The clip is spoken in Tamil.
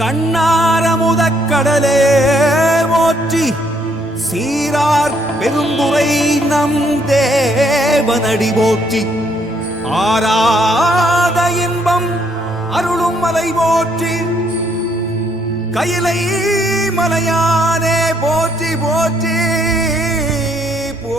கண்ணார முதக்கடலே போற்றி சீரார் பெரும்புரை நம் தேவனடி போற்றி. ஆராத இன்பம் அருளும் மலை போற்றி. கையிலை மலையானே போற்றி போற்றி போ